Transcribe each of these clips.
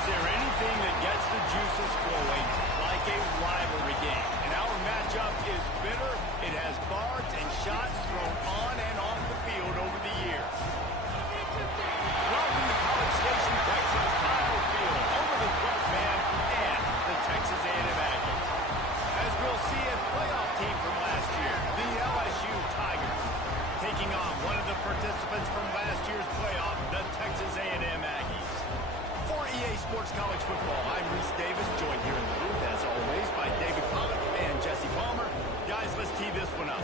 Is there anything that gets the juices flowing like a rivalry game? And our matchup is bitter. It has bars and shots thrown on and off the field over the years. Welcome to College Station, Texas, Kyle Field, over the 12th man, and the Texas A&M Aggies. As we'll see, a playoff team from last year, the LSU Tigers, taking on one of the participants from last year's playoff, the Texas A&M Aggies. For EA Sports College Football, I'm Reese Davis, joined here in the booth, as always, by David Pollock and Jesse Palmer. Guys, let's tee this one up.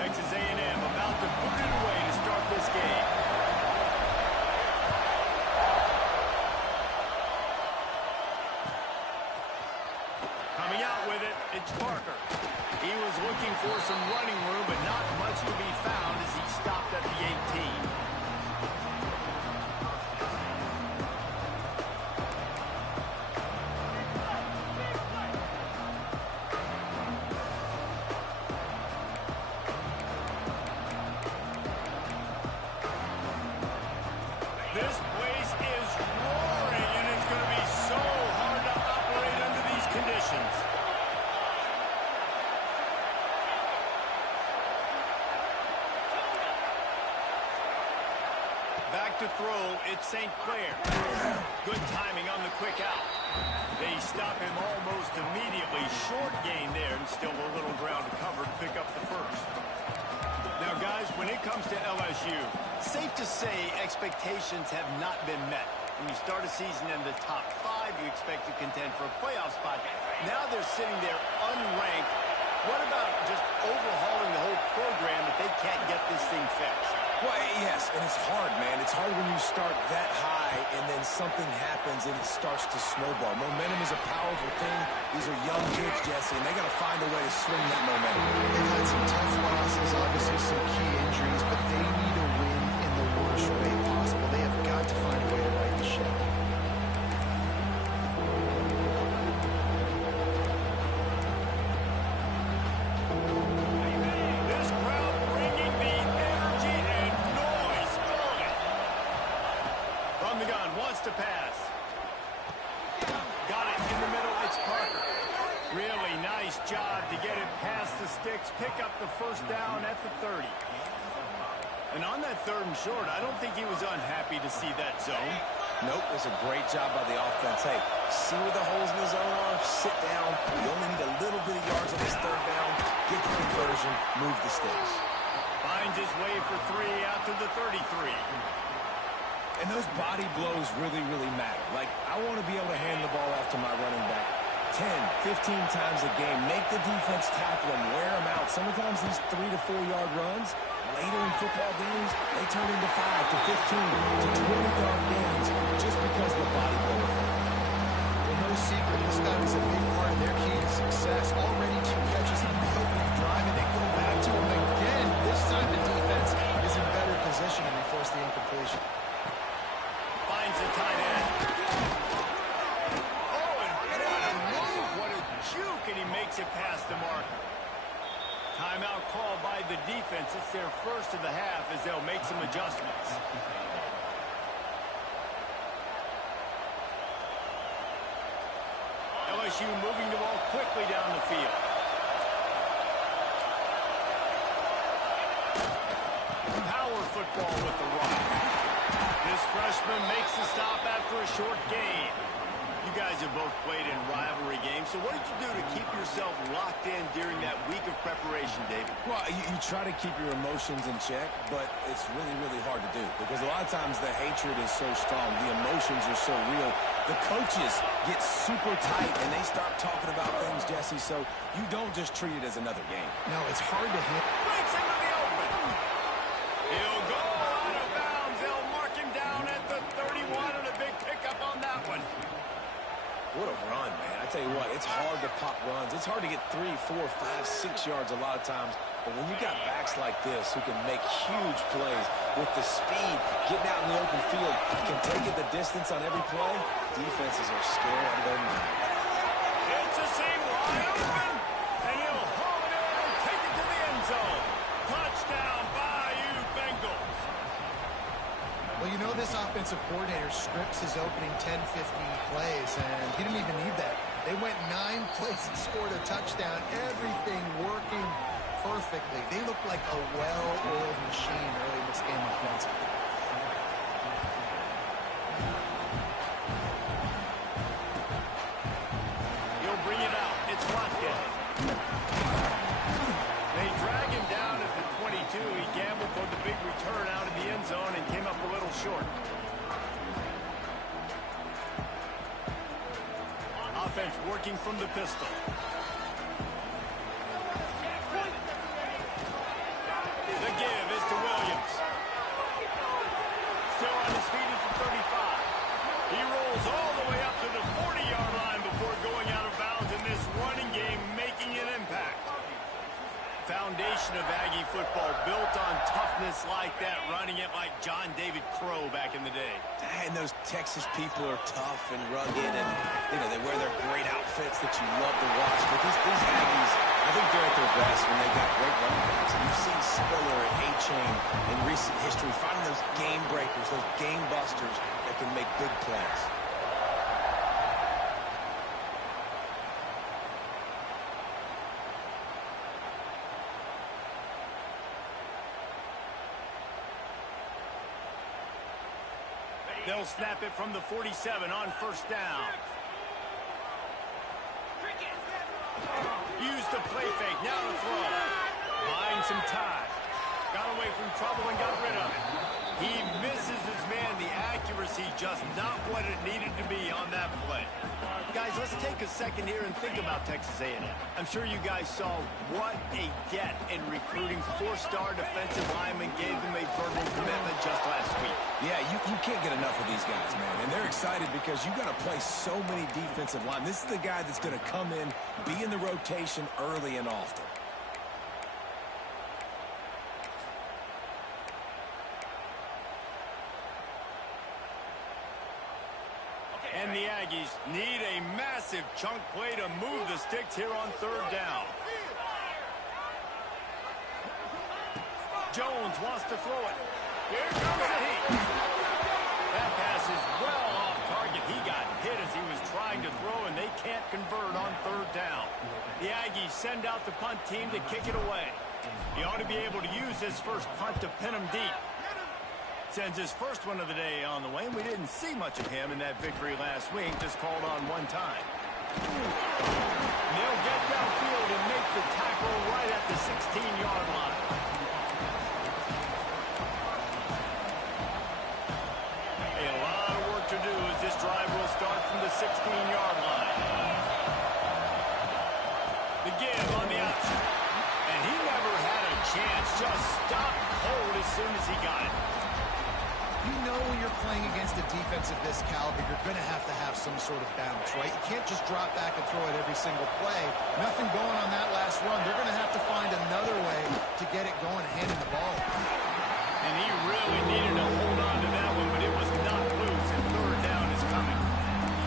Texas A&M about to put it away to start this game. Coming out with it, it's Parker. He was looking for some running room, but not much to be found as he stopped at the 18. This place is roaring, and it's going to be so hard to operate under these conditions. Back to throw, it's St. Clair. Good timing on the quick out. They stop him almost immediately. Short gain there, and still a little ground to cover to pick up the first. Now, guys, when it comes to LSU, safe to say expectations have not been met. When you start a season in the top 5, you expect to contend for a playoff spot. Now they're sitting there unranked. What about just overhauling the whole program if they can't get this thing fixed? Well, yes, and it's hard, man. It's hard when you start that high and then something happens and it starts to snowball. Momentum is a powerful thing. These are young kids, Jesse, and they got to find a way to swing that momentum. They've had some tough losses, obviously some key injuries, but they need a win in the worst way possible. They have got to find a way to right the ship. To pass. Got it in the middle, it's Parker. Really nice job to get it past the sticks, pick up the first down at the 30. And on that 3rd and short, I don't think he was unhappy to see that zone. Nope, it was a great job by the offense. Hey, see where the holes in the zone are, sit down. You only need a little bit of yards on this 3rd down, get the conversion, move the sticks. Finds his way for 3 out to the 33. And those body blows really, really matter. Like, I want to be able to hand the ball off to my running back 10, 15 times a game. Make the defense tackle them, wear them out. Sometimes these 3 to 4 yard runs, later in football games, they turn into 5 to 15 to 20 yard gains just because of the body blow effect. Well, no secret, this guy was a big part of their key to success. Already 2 catches on the opening drive, and they go back to him again. This time the defense is in better position, and they force the incompletion. Finds the tight end. Oh, and what a move, what a juke, and he makes it past the marker. Timeout called by the defense. It's their first of the half as they'll make some adjustments. LSU moving the ball quickly down the field. Power football with the rock. This freshman makes the stop after a short gain. You guys have both played in rivalry games, so what did you do to keep yourself locked in during that week of preparation, David? Well, you try to keep your emotions in check, but it's really, really hard to do because a lot of times the hatred is so strong. The emotions are so real. The coaches get super tight, and they start talking about things, Jesse, so you don't just treat it as another game. No, it's hard to hit. Breaks into the open. He'll go out of bounds. They'll mark him down at the 31, and a big pickup on that one. What a run, man. I tell tell you what, it's hard to pop runs. It's hard to get 3, 4, 5, 6 yards a lot of times. But when you got backs like this who can make huge plays with the speed, getting out in the open field, can take it the distance on every play, defenses are scared out of their mind. It's a seam wide open, and he'll haul it in and take it to the end zone. Touchdown, Bayou Bengals. Well, you know this offensive coordinator scripts his opening 10, 15 plays, and he didn't even need that. They went 9 plays and scored a touchdown. Everything working perfectly. They look like a well-oiled machine early in this game offensively. He'll bring it out. It's Watkins. They drag him down at the 22. He gambled for the big return out of the end zone and came up a little short. Offense working from the pistol. The give is to Williams. Still on his feet at the 35. He rolls all the way up to the 40-yard line before going out of bounds in this running game, making an impact. Foundation of Aggie football built on toughness like that, running it like John David Crow back in the day. And those Texas people are tough and rugged, and they wear their great outfits that you love to watch. But these Aggies, I think they're at their best when they've got great running backs. And you've seen Spiller and A-Chain in recent history finding those game breakers, those game busters that can make big plays. They'll snap it from the 47 on first down. Use the play fake. Now to throw. Buying some time. Got away from trouble and got rid of it. He misses his man. The accuracy just not what it needed to be on that play. Guys, let's take a second here and think about Texas A&M. I'm sure you guys saw what a get in recruiting. 4-star defensive linemen gave them a verbal commitment just last week. Yeah, you can't get enough of these guys, man. And they're excited because you got to play so many defensive linemen. This is the guy that's going to come in, be in the rotation early and often. And the Aggies need a massive chunk play to move the sticks here on third down. Jones wants to throw it. Here comes the heat. That pass is well off target. He got hit as he was trying to throw, and they can't convert on third down. The Aggies send out the punt team to kick it away. He ought to be able to use his first punt to pin him deep. Sends his first one of the day on the way, and we didn't see much of him in that victory last week, just called on one time. They'll get downfield and make the tackle right at the 16-yard line. A lot of work to do as this drive will start from the 16-yard line. The give on the option. And he never had a chance, just stopped cold as soon as he got it. You know when you're playing against a defense of this caliber, you're going to have some sort of balance, right? You can't just drop back and throw it every single play. Nothing going on that last run. They're going to have to find another way to get it going, handing the ball. And he really needed to hold on to that one, but it was not loose, and third down is coming.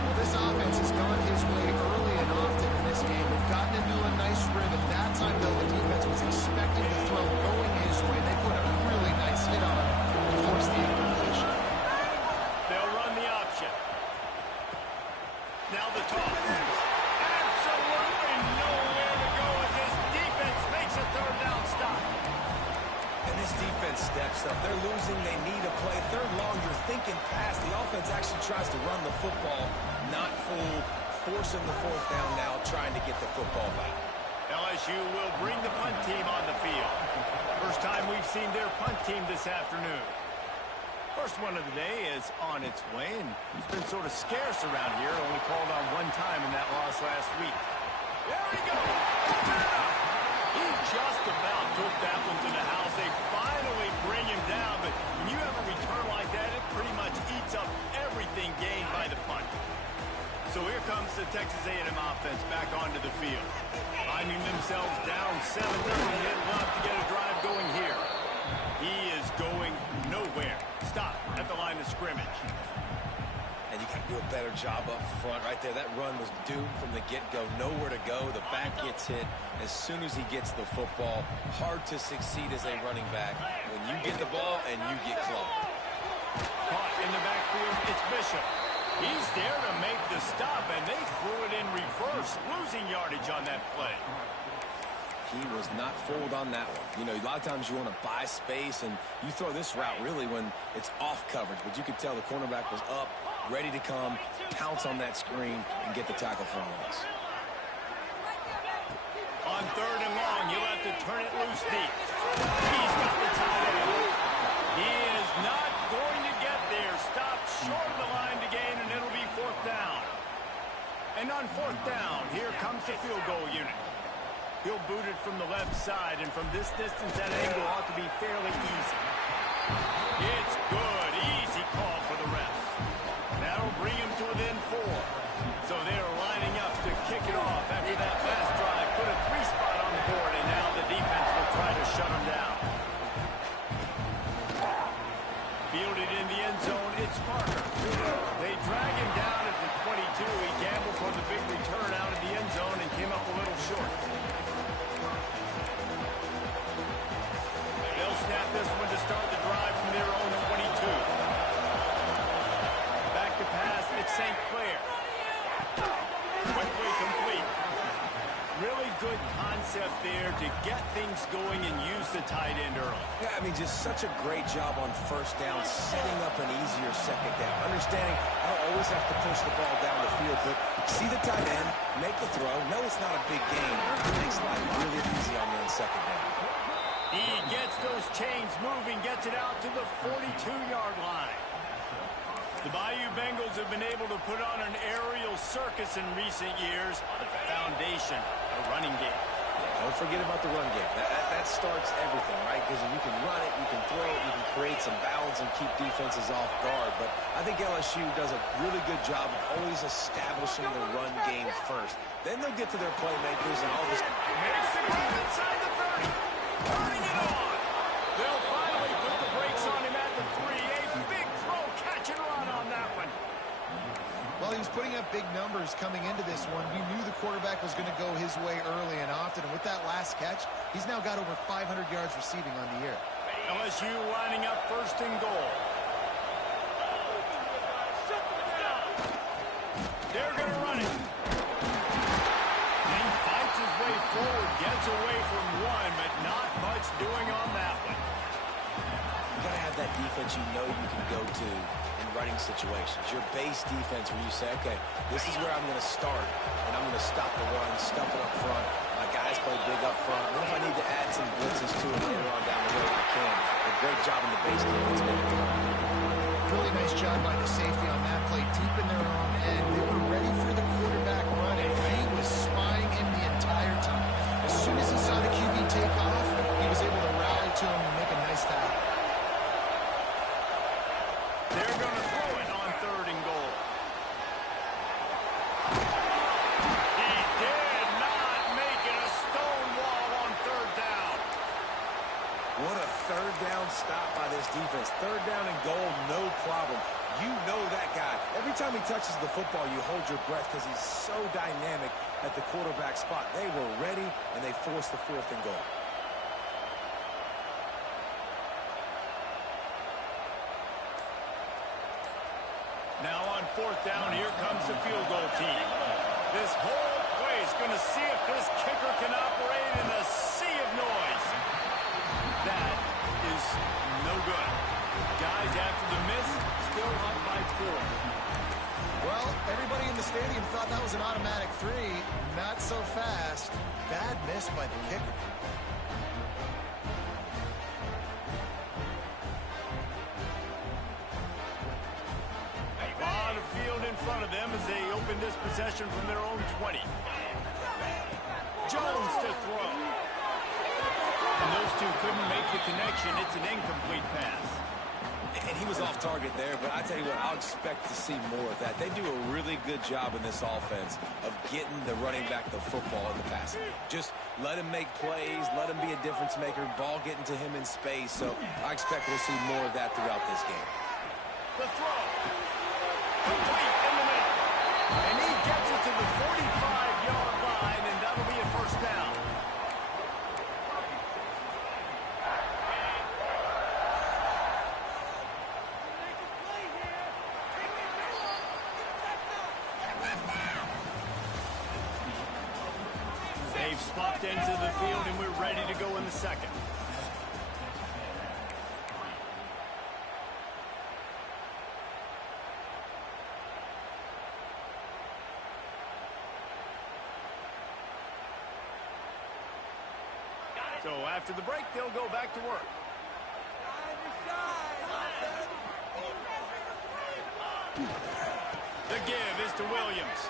Well, this offense has gone his way early and often in this game. They've gotten into a nice rhythm. That time, though, the defense was expecting the throw going his way. They put a really nice hit on it to force the incompletion. They'll run the option. Now the toss. Absolutely nowhere to go as this defense makes a third down stop. And this defense steps up. They're losing. They need a play. Third long, you're thinking pass. The offense actually tries to run the football, not fool, forcing the fourth down now, trying to get the football back. LSU will bring the punt team on the field. First time we've seen their punt team this afternoon. First one of the day is on its way, and he's been sort of scarce around here, only called on one time in that loss last week. There he goes! He just about took that one to the house. They finally bring him down, but when you have a return like that, it pretty much eats up everything gained by the punt. So here comes the Texas A&M offense back onto the field. Finding themselves down 7-0, they'd love to get a drive going here. He is going nowhere. Stop at the line of scrimmage. And you got to do a better job up front right there. That run was doomed from the get-go. Nowhere to go. The back gets hit as soon as he gets the football. Hard to succeed as a running back when you get the ball and you get close. Caught in the backfield, it's Bishop. He's there to make the stop, and they threw it in reverse, losing yardage on that play. He was not fooled on that one. You know, a lot of times you want to buy space, and you throw this route really when it's off coverage. But you could tell the cornerback was up, ready to come, pounce on that screen, and get the tackle for a loss. On 3rd and long, you'll have to turn it loose deep. He's got the tight end. He is not going to get there. Stop short of the line to gain, and it'll be 4th down. And on 4th down, here comes the field goal unit. He'll boot it from the left side, and from this distance, that angle ought to be fairly easy. It's good. Easy call for the refs. That'll bring him to within 4. So they're lining up to kick it off after that last drive. Put a 3-spot on the board, and now the defense will try to shut him down. Fielded in the end zone, it's Parker. They drag him down at the 22. He gambled for the big return out of the end zone and came up a little short. They'll snap this one to start the drive from their own 22. Back to pass, it's St. Clair. Quickly complete. Really good concept there to get things going and use the tight end early. Yeah, I mean, just such a great job on 1st down, setting up an easier 2nd down. Understanding I don't always have to push the ball down the field, but see the tight end, make the throw. No, it's not a big game. It makes life really easy on that 2nd down. He gets those chains moving, gets it out to the 42-yard line. The Bayou Bengals have been able to put on an aerial circus in recent years, but the foundation, a running game. Yeah, don't forget about the run game. That starts everything, right? Because if you can run it, you can throw it, you can create some balance and keep defenses off guard. But I think LSU does a really good job of always establishing the run game first. Then they'll get to their playmakers and all this. Makes the move inside the 30. Turning it on. They'll finally put the brakes on him at the 3. A big throw, catch and run on that one. Well, he was putting up big numbers coming into this one. We knew the quarterback was going to go his way early and often. And with that last catch, he's now got over 500 yards receiving on the year. LSU lining up 1st and goal. They're going to run it. He fights his way forward, gets away from one, but not much doing on that one. You got to have that defense you know you can go to in running situations. Your base defense where you say, okay, this is where I'm going to start, and I'm going to stop the run, stuff it up front. My guys play big up front. Then if I need to add some blitzes to it later on down the road, I can. A great job in the base defense. Really nice job by the safety on that play, deep in their own end. They were ready for the quarterback run, and he was spying him the entire time. As soon as he saw the QB take off, he was able to rally to him and make a nice tackle. They're going to throw it on 3rd and goal. He did not make it a stone wall on 3rd down. What a 3rd down stop by this defense. 3rd down and goal, no problem. You know that guy. Every time he touches the football, you hold your breath because he's so dynamic at the quarterback spot. They were ready, and they forced the 4th and goal. Now on 4th down, here comes the field goal team. This whole play is going to see if this kicker can operate in a sea of noise. That is no good. Guys, after the miss, still up by 4. Well, everybody in the stadium thought that was an automatic 3. Not so fast. Bad miss by the kicker. On the field in front of them as they open this possession from their own 20. Jones to throw. And those two couldn't make the connection. It's an incomplete pass. And he was off target there, but I tell you what, I'll expect to see more of that. They do a really good job in this offense of getting the running back the football in the passing game. Just let him make plays, let him be a difference maker, ball getting to him in space. So I expect we'll see more of that throughout this game. The throw. Complete in the middle. And he gets it to the 45-yard line, and that'll be a first down. They've swapped ends of the field, and we're ready to go in the second. So after the break, they'll go back to work. The give is to Williams.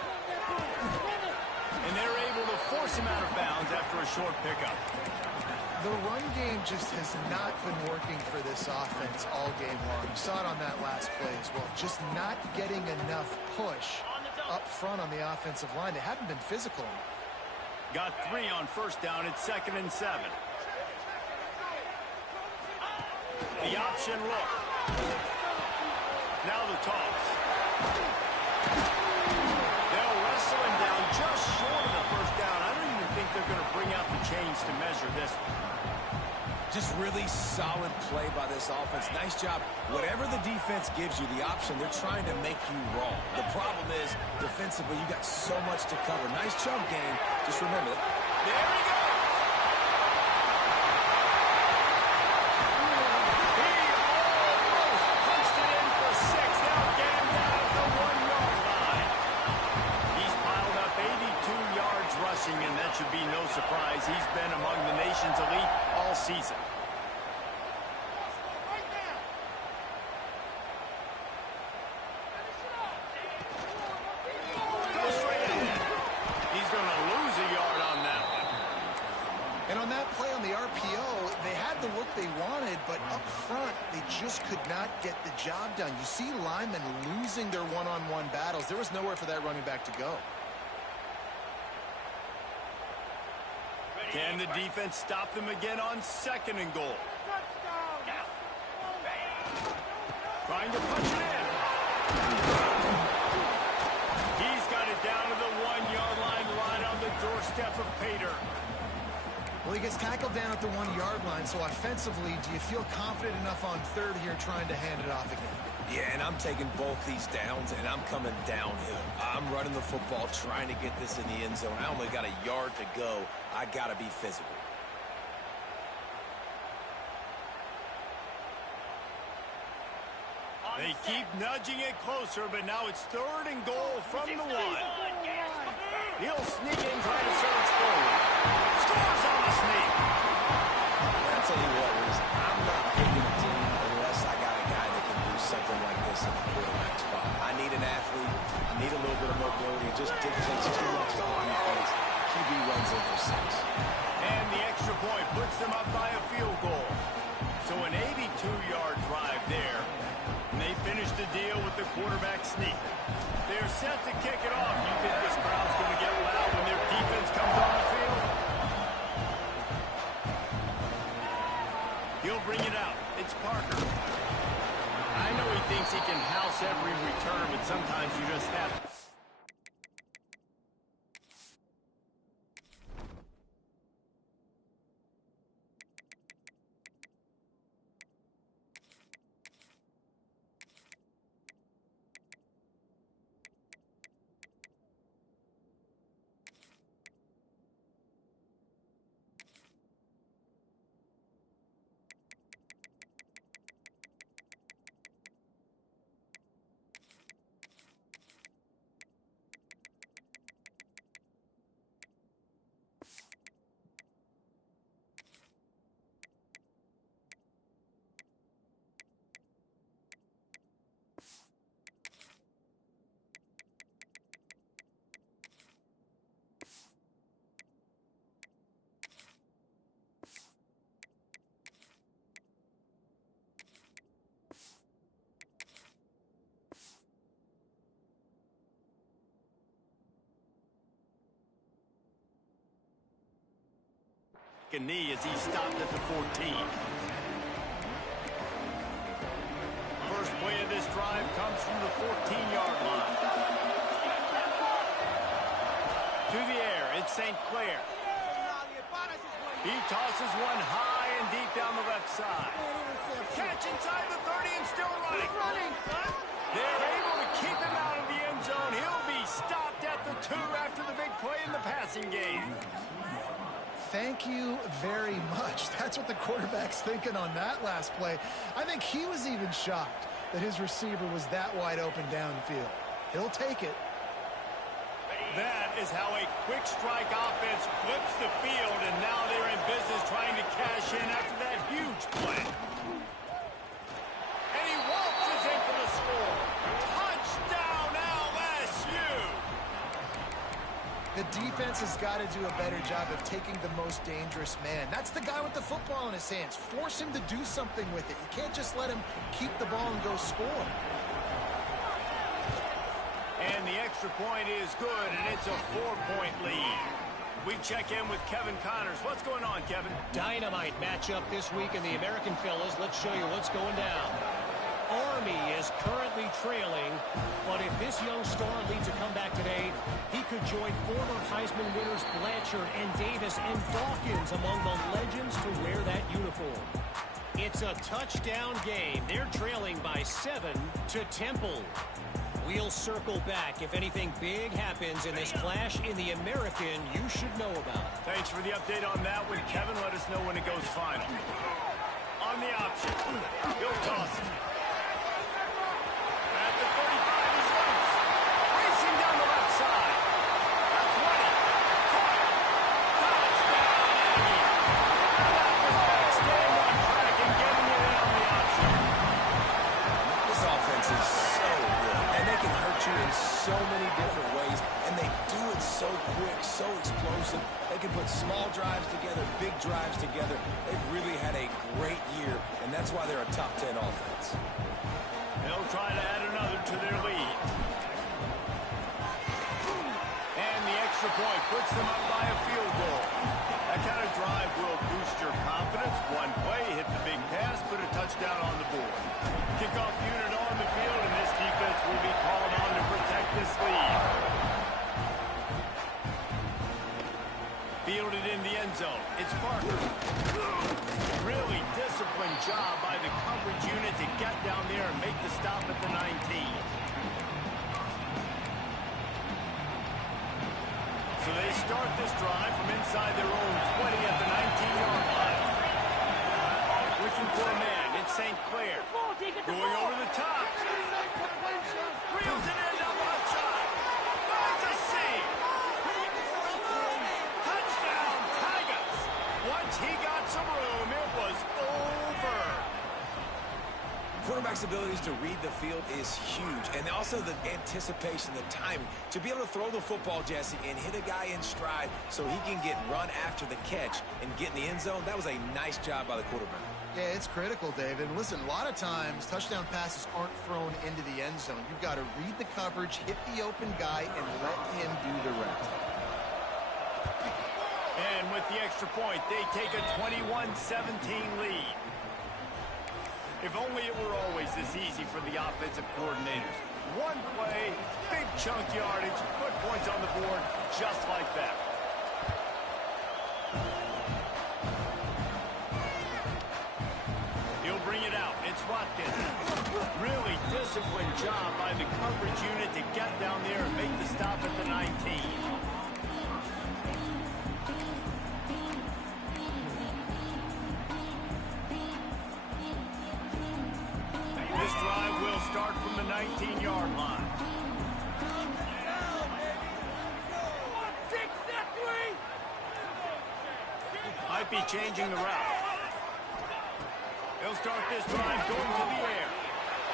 And they're able to force him out of bounds after a short pickup. The run game just has not been working for this offense all game long. You saw it on that last play as well. Just not getting enough push up front on the offensive line. They haven't been physical enough. Got 3 on first down at 2nd and 7. The option look. Now the toss. They'll wrestle him down just short of the first down. I don't even think they're going to bring out the chains to measure this one. Just really solid play by this offense. Nice job. Whatever the defense gives you, the option, they're trying to make you wrong. The problem is, defensively, you got so much to cover. Nice chunk game. Just remember that. There he goes. He almost punched it in for 6. They'll get him down at the 1-yard line. He's piled up 82 yards rushing, and that should be no surprise. He's been among the nation's elite all season. Go straight ahead. He's going to lose a yard on that one. And on that play on the RPO, they had the look they wanted, but up front, they just could not get the job done. You see linemen losing their one-on-one battles. There was nowhere for that running back to go. Can the defense stop them again on 2nd and goal? Trying to punch it in. He's got it down to the 1-yard line, right on the doorstep of Pater. Well, he gets tackled down at the 1-yard line, so offensively, do you feel confident enough on 3rd here trying to hand it off again? Yeah, and I'm taking both these downs, and I'm coming downhill. I'm running the football, trying to get this in the end zone. I only got a yard to go. I got to be physical. They keep nudging it closer, but now it's 3rd and goal from the 1. He'll sneak in, try to surge forward. Scores on the sneak. I'll tell you what, Reese, I'm not picking a team unless I got a guy that can do something like this in the quarterback spot. I need an athlete. I need a little bit of mobility. It just dictates too much of the defense. QB runs in for 6. And the extra point puts them up by a field goal. So an 82-yard drive there. And they finish the deal with the quarterback sneak. They're set to kick it off. You think this crowd's going to get loud when their defense comes on the field? He'll bring it out. It's Parker. I know he thinks he can house every return, but sometimes you just have to. a knee as he stopped at the 14. First play of this drive comes from the 14-yard line. To the air, it's St. Clair. He tosses one high and deep down the left side. Catch inside the 30 and still running. They're able to keep him out of the end zone. He'll be stopped at the 2 after the big play in the passing game. Thank you very much. That's what the quarterback's thinking on that last play. I think he was even shocked that his receiver was that wide open downfield. He'll take it. That is how a quick strike offense flips the field, and now they're in business trying to cash in after that huge play. And he waltzes in for the score. Touchdown, LSU! The defense has got to do a better job of taking the most dangerous man. That's the guy with the football in his hands. Force him to do something with it. You can't just let him keep the ball and go score. And the extra point is good, and it's a 4-point lead. We check in with Kevin Connors. What's going on, Kevin? Dynamite matchup this week in the American Fellas. Let's show you what's going down. Army is currently trailing, but if this young star leads a comeback today, he could join former Heisman winners Blanchard and Davis and Dawkins among the legends to wear that uniform. It's a touchdown game. They're trailing by 7 to Temple. We'll circle back if anything big happens in this clash in the American you should know about. Thanks for the update on that one, Kevin. Let us know when it goes final. On the option, he'll toss it. At the 35, he's loose. Racing down the left side. That's 20. Touchdown, Aggie. This back staying on track and getting it in on the option. This offense is so good, and they can hurt you in so many different ways, and they do it so quick, so explosive. They can put small drives together, big drives together. They've really had a great year, and that's why they're a top 10 offense. They'll try to add another to their lead. And the extra point puts them up by a field goal. That kind of drive will boost your confidence. One play, hit the big pass, put a touchdown on the board. Kickoff unit on the field, and this defense will be called on to protect this lead. Fielded in the end zone. It's Parker. Really disciplined job by the coverage unit to get down there and make the stop at the 19. So they start this drive from inside their own 20 at the 19-yard line. Looking for a man. It's St. Clair. Going over the top. Reels it in down the left side. Finds a seam. Touchdown, Tigers. Once he got some room, it was over. Quarterback's abilities to read the field is huge, and also the anticipation, the timing. To be able to throw the football, Jesse, and hit a guy in stride so he can get run after the catch and get in the end zone, that was a nice job by the quarterback. Yeah, it's critical, David. Listen, a lot of times touchdown passes aren't thrown into the end zone. You've got to read the coverage, hit the open guy, and let him do the rest. And with the extra point, they take a 21-17 lead. If only it were always this easy for the offensive coordinators. One play, big chunk yardage, put points on the board just like that. He'll bring it out. It's Watkins. Really disciplined job by the coverage unit to get down there and make the stop at the 19. This drive will start from the 19-yard line. Might be changing the route. He'll start this drive going to the air.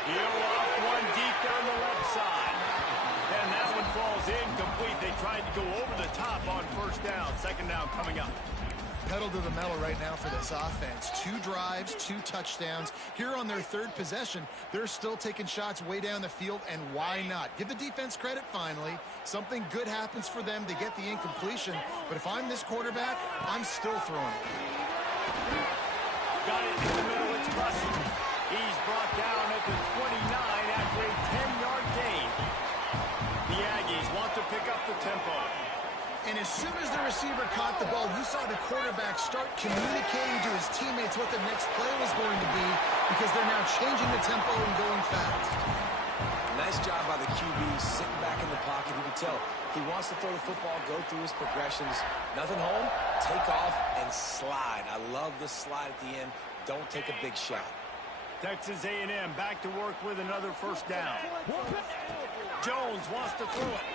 He'll off one deep down the left side. And that one falls incomplete. They tried to go over the top on first down. Second down coming up. Pedal to the metal right now for this offense. 2 drives, 2 touchdowns. Here on their 3rd possession, they're still taking shots way down the field, and why not? Give the defense credit finally. Something good happens for them to get the incompletion, but if I'm this quarterback, I'm still throwing it. Got it in the middle. It's Bussey. He's brought down at the 29 after a 10-yard gain. The Aggies want to pick up the tempo. And as soon as the receiver caught the ball, you saw the quarterback start communicating to his teammates what the next play was going to be because they're now changing the tempo and going fast. Nice job by the QB sitting back in the pocket. You can tell he wants to throw the football, go through his progressions. Nothing home, take off, and slide. I love the slide at the end. Don't take a big shot. Texas A&M back to work with another first down. Jones wants to throw it.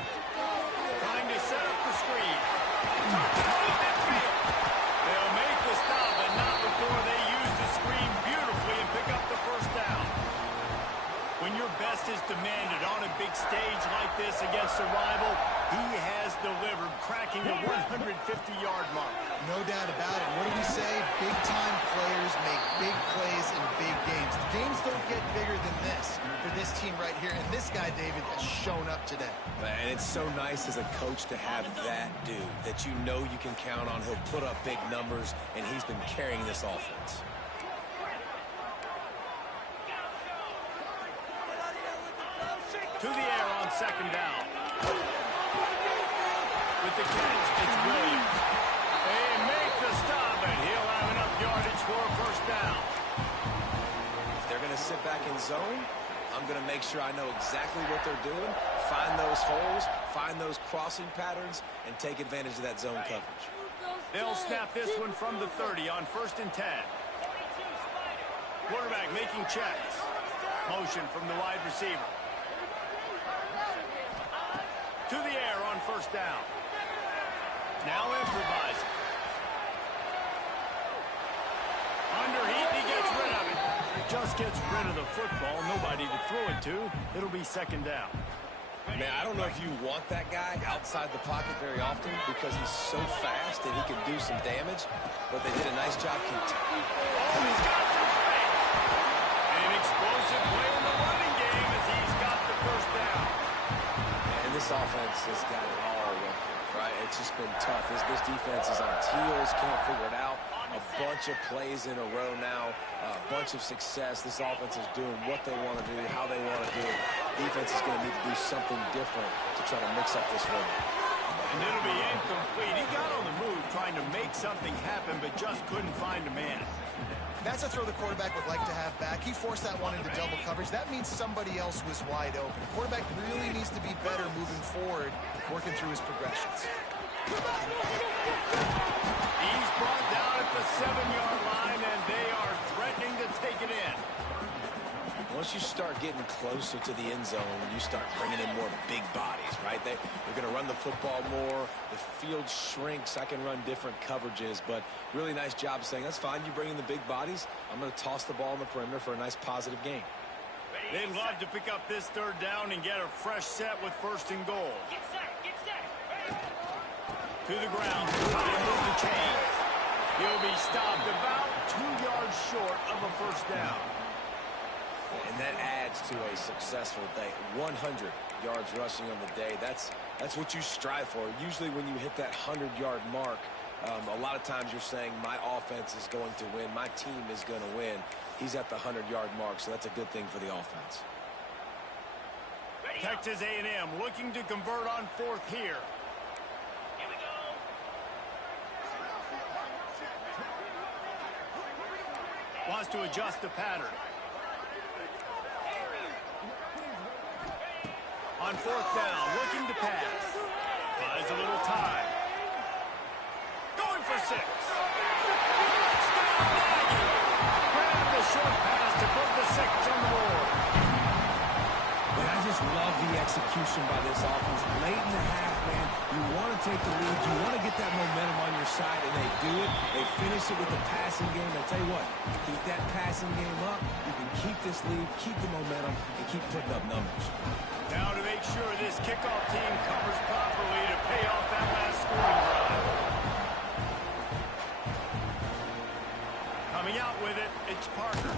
Trying to set up the screen. They'll make the stop, but not before they use the screen beautifully and pick up the first down. When your best is demanded on a big stage like this against a rival, he has delivered, cracking the 150-yard mark. No doubt about it. What do we say? Big-time players make big plays in big games. The games don't get bigger than this for this team right here. And this guy, David, has shown up today. And it's so nice as a coach to have that dude that you know you can count on. He'll put up big numbers, and he's been carrying this offense. To the air on second down. With the catch, it's Williams. They make the stop, and he'll have enough yardage for a first down. If they're going to sit back in zone, I'm going to make sure I know exactly what they're doing, find those holes, find those crossing patterns, and take advantage of that zone coverage. They'll snap this one from the 30 on 1st and 10. Quarterback making checks. Motion from the wide receiver. To the air on first down. Now improvising. Under heat, he gets rid of it. Just gets rid of the football. Nobody to throw it to. It'll be second down. Man, I don't know if you want that guy outside the pocket very often because he's so fast and he can do some damage, but they did a nice job containing. Oh, he's got some space. An explosive play in the running game as he's got the first down. And this offense has got it all working, right? It's just been tough. This defense is on its heels, can't figure it out. A bunch of plays in a row now, a bunch of success. This offense is doing what they want to do, how they want to do it. Defense is going to need to do something different to try to mix up this win. And it'll be incomplete. He got on the move trying to make something happen, but just couldn't find a man. That's a throw the quarterback would like to have back. He forced that one into double coverage. That means somebody else was wide open. The quarterback really needs to be better moving forward, working through his progressions. He's brought down at the 7-yard line, and they are threatening to take it in. Once you start getting closer to the end zone, you start bringing in more big bodies, right? They're going to run the football more. The field shrinks. I can run different coverages, but really nice job saying, that's fine. You bring in the big bodies. I'm going to toss the ball on the perimeter for a nice positive gain. They'd love to pick up this third down and get a fresh set with 1st and goal. Get set, get set. To the ground, trying to move the chains. He'll be stopped about 2 yards short of a first down. And that adds to a successful day. 100 yards rushing on the day. That's what you strive for. Usually when you hit that 100-yard mark, a lot of times you're saying my offense is going to win, my team is going to win. He's at the 100-yard mark, so that's a good thing for the offense. Texas A&M looking to convert on 4th here. Here we go. Wants to adjust the pattern. On 4th down, looking to pass. Buys a little time. Going for 6. Grab the short pass to put the 6 on the board. And I just love the execution by this offense. Late in the half, man, you want to take the lead. You want to get that momentum on your side, and they do it. They finish it with the passing game. I tell you what, keep that passing game up. You can keep this lead, keep the momentum, and keep putting up numbers. Now to make sure this kickoff team covers properly to pay off that last scoring drive. Coming out with it, it's Parker.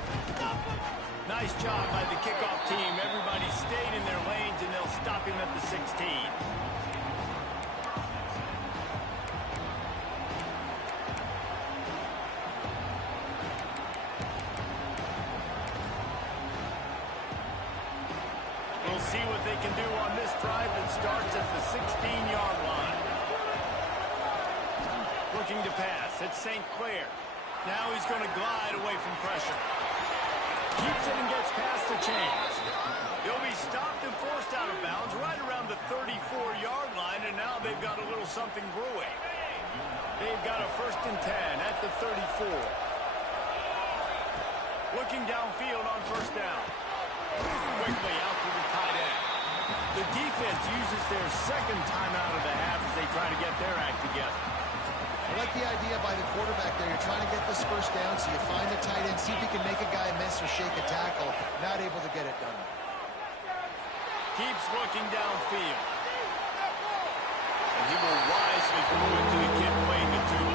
Nice job by the kickoff team. Everybody stayed in their lanes, and they'll stop him at the 16. can do on this drive that starts at the 16-yard line. Looking to pass. It's St. Clair. Now he's going to glide away from pressure. Keeps it and gets past the chains. He'll be stopped and forced out of bounds right around the 34-yard line, and now they've got a little something brewing. They've got a 1st and 10 at the 34. Looking downfield on 1st down. Quickly out to the tight end. The defense uses their 2nd timeout of the half as they try to get their act together. I like the idea by the quarterback there. You're trying to get this 1st down, so you find the tight end, see if he can make a guy miss or shake a tackle. Not able to get it done. Keeps looking downfield. And he will wisely throw it to the kid playing the two.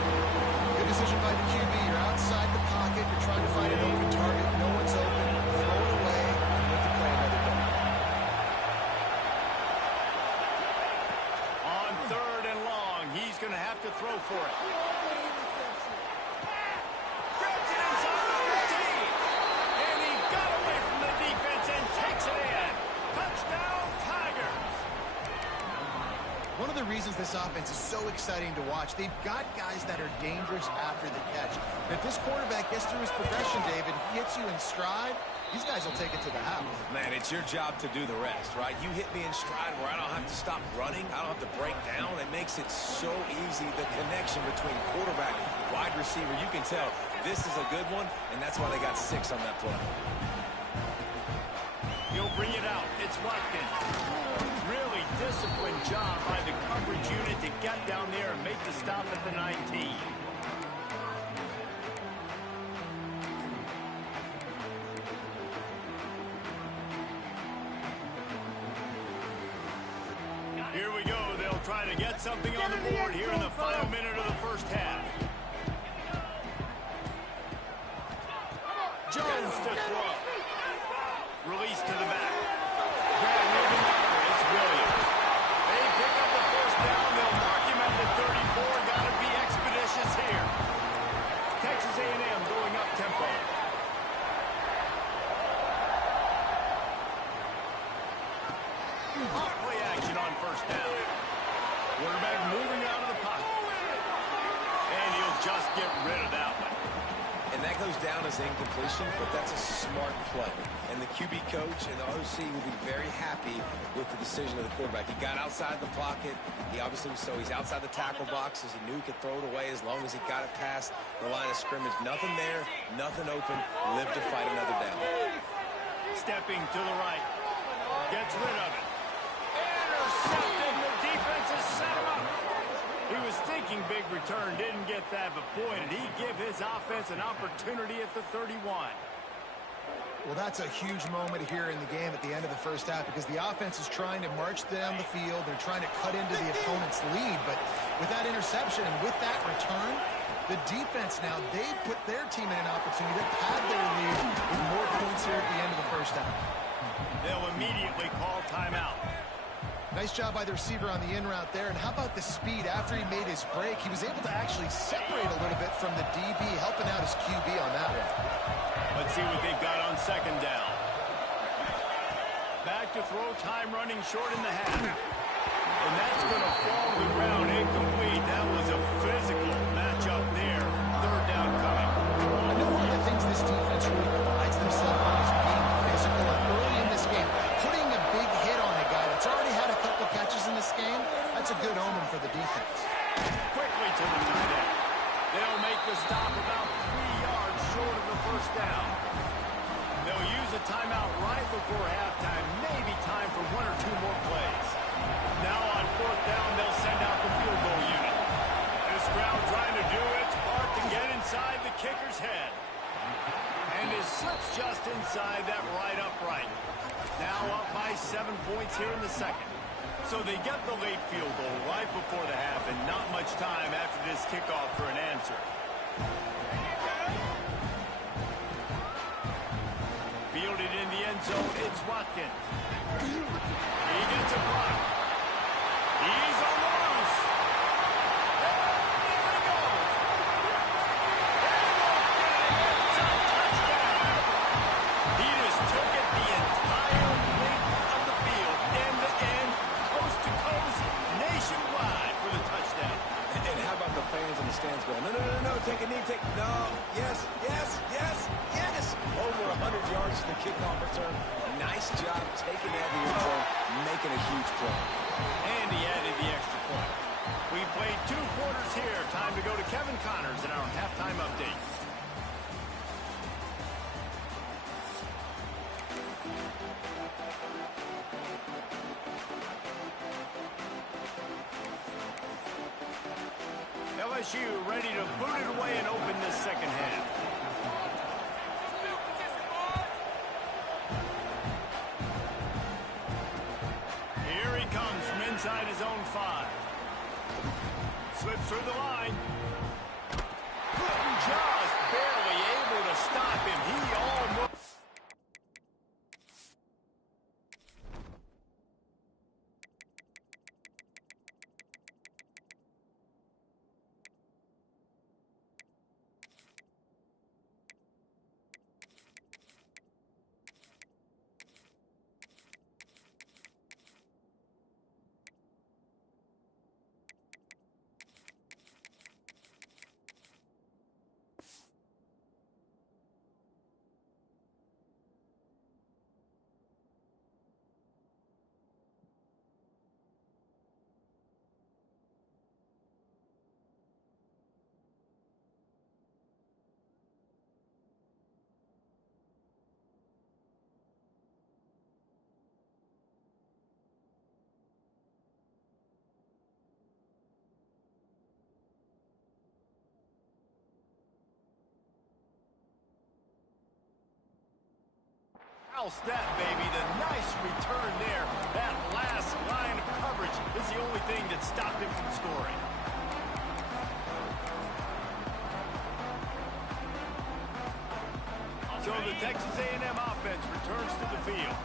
Good decision by the QB. You're outside the pocket. You're trying to find an open target. No one's open. Throw it away and live to play another down. On 3rd and long, he's going to have to throw for it. Grabs it inside the 15. And he got away from the defense and takes it in. Touchdown, Tigers. One of the reasons this offense is so exciting to watch, they've got guys that are dangerous after the catch. And if this quarterback gets through his progression, David, hits you in stride, these guys will take it to the house. Man, it's your job to do the rest, right? You hit me in stride where I don't have to stop running. I don't have to break down. It makes it so easy. The connection between quarterback and wide receiver, you can tell this is a good one, and that's why they got 6 on that play. He'll bring it out. It's Watkins. Really disciplined job by the coverage unit to get down there and make the stop at the 19. Here we go. They'll try to get something on the board here in the final minute of the 1st half. Jones to throw. Release to the back. Grab moving after. It's Williams. They pick up the 1st down. They'll mark him at the 34. Got to be expeditious here. Texas A&M going up tempo. Hot play action on 1st down. Quarterback moving out of the pocket. And he'll just get rid of that one. And that goes down as incompletion, but that's a smart play. And the QB coach and the OC will be very happy with the decision of the quarterback. He got outside the pocket. He obviously, so he's outside the tackle boxes. He knew he could throw it away as long as he got it past the line of scrimmage. Nothing there, nothing open. Live to fight another down. Stepping to the right. Gets rid of it. Intercepted. The defense has set him up. He was thinking big return, didn't get that, but boy, did he give his offense an opportunity at the 31. Well, that's a huge moment here in the game at the end of the 1st half because the offense is trying to march down the field. They're trying to cut into the opponent's lead, but with that interception and with that return, the defense now, they put their team in an opportunity to pad their lead with more points here at the end of the 1st half. They'll immediately call timeout. Nice job by the receiver on the in route there. And how about the speed? After he made his break, he was able to actually separate a little bit from the DB, helping out his QB on that one. Let's see what they've got on 2nd down. Back to throw, time running short in the half. And that's going to fall to the ground incomplete. That was a physical matchup there. 3rd down coming. I know one of the things this defense really prides themselves on is being physical. And early in this game, putting a big hit on a guy that's already had a couple catches in this game, that's a good omen for the defense. Quickly to the tight end. They'll make the stop about 3 yards short of the 1st down. They'll use a timeout right before halftime. Maybe time for 1 or 2 more plays. Now on 4th down, they'll send out the field goal unit. This crowd trying to do its part to get inside the kicker's head. And it slips just inside that right upright. Now up by 7 points here in the 2nd. So they get the late field goal right before the half and not much time after this kickoff for an answer. Fielded in the end zone, it's Watkins. He gets a block. He's on the loose. There he goes. It's a touchdown. He just took it the entire length of the field. And the take a knee, no, yes, yes, yes, yes. Over 100 yards to the kickoff return. Nice job taking that to your zone, making a huge play. And he added the extra point. We've played 2 quarters here. Time to go to Kevin Connors in our halftime update. LSU ready to boot it away and open this second half. Here he comes from inside his own 5. Slips through the line. Just barely able to stop him. He almost... That, baby, the nice return there. That last line of coverage is the only thing that stopped him from scoring. So the Texas A&M offense returns to the field.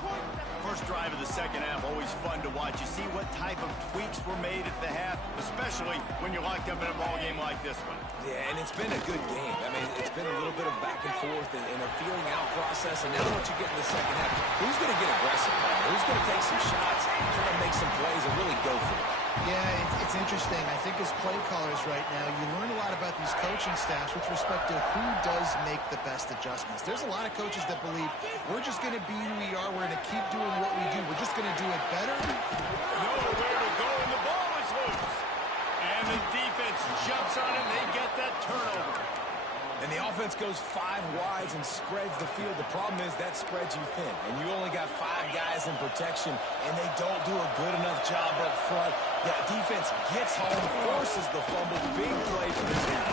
First drive of the second half, always fun to watch. You see what type of tweaks were made at the half, especially when you're locked up in a ball game like this one. Yeah, and it's been a good game. I mean, it's been a little bit of back and forth and a feeling out process. And now what you get in the second half, who's going to get aggressive? Who's going to take some shots, try to make some plays, and really go for it? Yeah, it's interesting. I think as play callers right now, you learn a lot about these coaching staffs with respect to who does make the best adjustments. There's a lot of coaches that believe we're just going to be who we are. We're going to keep doing what we do. We're just going to do it better. Nowhere to go, and the ball is loose. And the defense jumps on it, and they get that turnover. And the offense goes 5 wides and spreads the field. The problem is that spreads you thin. And you only got 5 guys in protection, and they don't do a good enough job up front. The defense gets home, forces the fumble. Big play for the team.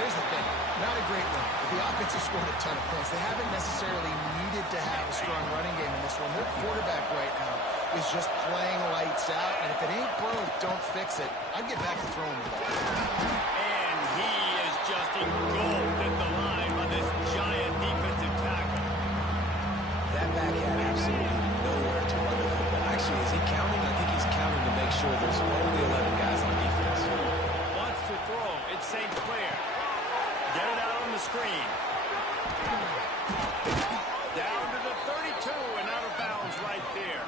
Here's the thing. Not a great one. The offense has scored a ton of points. They haven't necessarily needed to have a strong running game in this one. Their quarterback right now is just playing lights out. And if it ain't broke, don't fix it. I'd get back to throwing the ball. And he is just engulfed at the line by this giant defensive tackle. That back had absolutely nowhere to run the football. Actually, is he counting? I think he's counting to make sure there's only 11 guys on defense. Wants to throw. It's St. Clair. Get it out on the screen. Down to the 32 and out of bounds right there.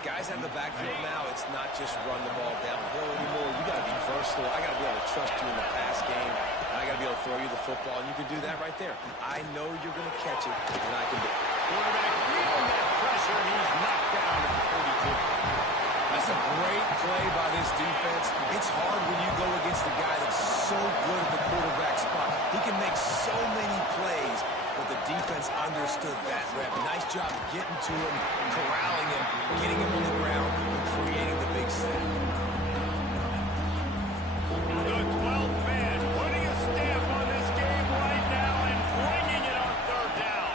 Guys in the backfield now, it's not just run the ball downhill anymore. You got to be versatile. I got to be able to trust you in the pass game. And I got to be able to throw you the football, and you can do that right there. I know you're going to catch it, and I can do it. Quarterback feeling that pressure, and he's knocked down at the 32. That's a great play by this defense. It's hard when you go against a guy that's so good at the quarterback spot. He can make so many plays, but the defense understood that rep. Nice job getting to him, corralling him, getting him on the ground, and creating the big sack. The 12th man putting a stamp on this game right now and bringing it on third down.